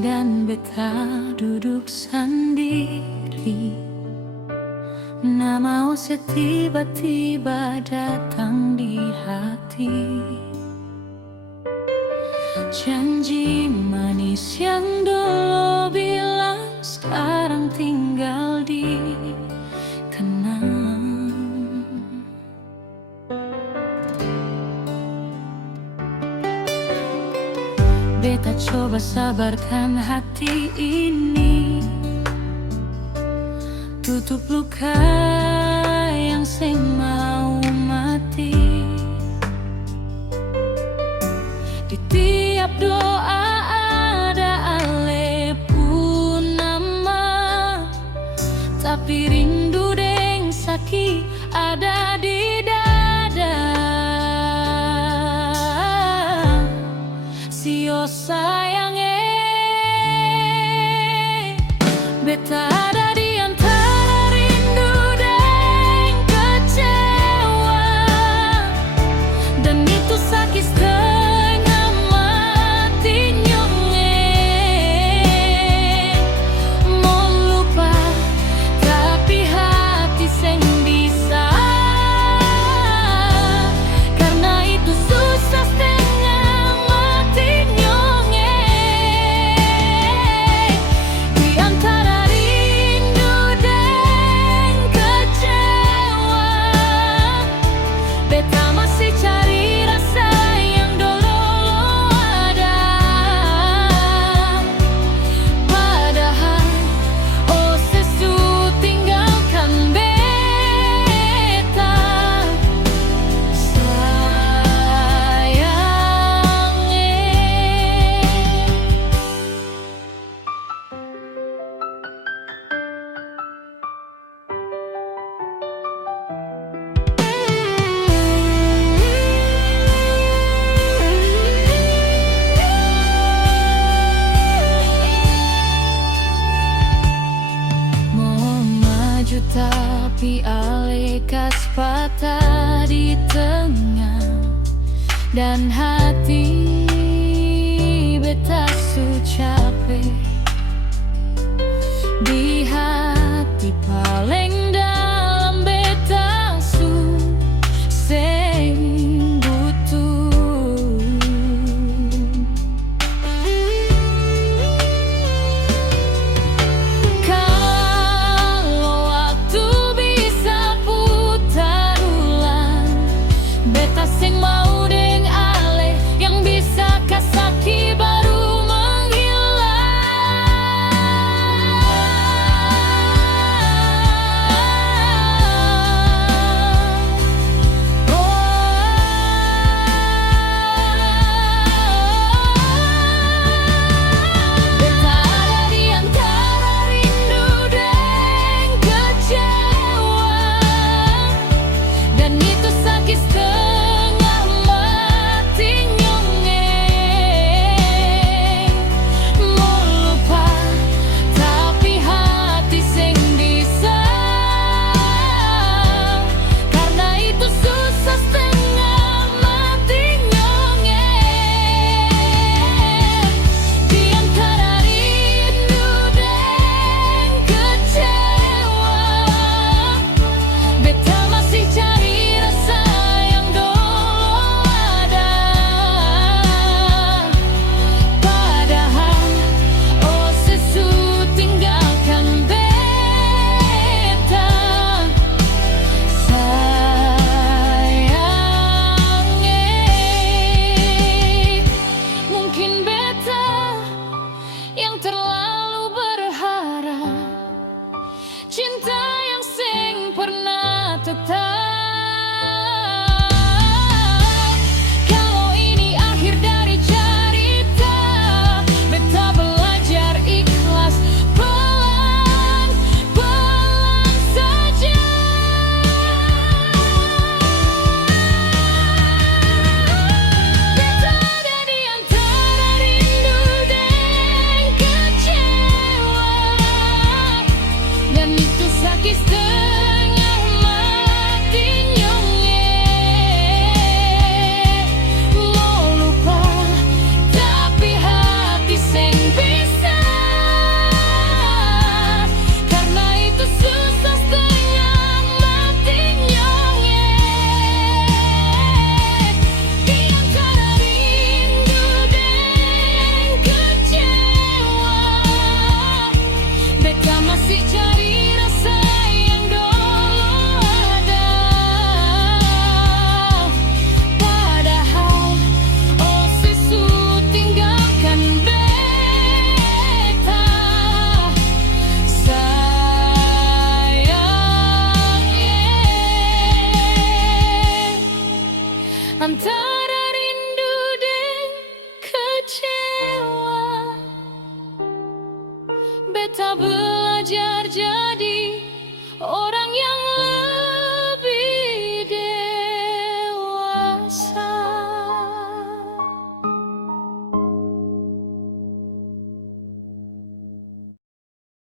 dan beta duduk sendiri. Nama Ose tiba-tiba datang di hati. Janji manis yang dulu bilang sekarang tinggal di kenang. Beta coba sabarkan hati ini, tutup luka yang sing mau mati. Di tiap doa ada ale pun nama, tapi rindu deng sakit ada di dada. Sio sayange, beta ada di antara rindu dan kecewa, dan itu sakit setengah mati nyonge. Mau lupa tapi hati seng bisa, karena itu susah setengah mati nyonge. Di antara rindu beta belajar jadi orang yang